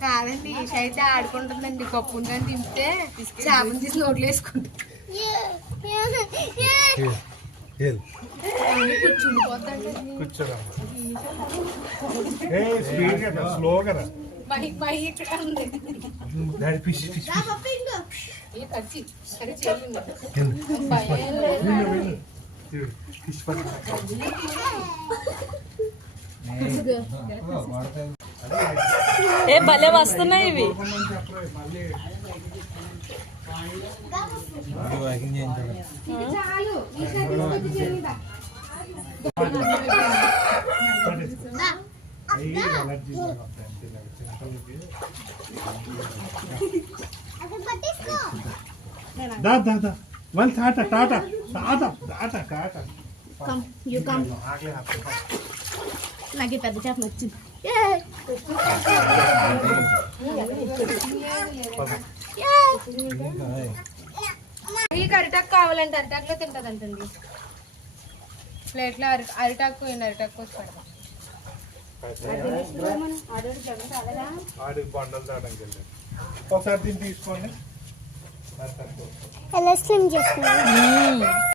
కాదండి అయితే ఆడుకుంటుందండి పప్పు కానీ తింటే చేపలు తీసి నోట్లు వేసుకుంటుంది ఏ భలే వస్తున్నాయి ఇవి One tata. Come, you come. నాకు పెద్ద చేప నచ్చింది మీకు అరిటాకు కావాలంటే అరిటాకులో తింటదంటండి ప్లేట్లో అరిటాకు అరిటాకు వచ్చి పెడదాం ఒకసారి దీన్ని తీసుకోండి ఎలా స్లిమ్ చేసుకున్నాం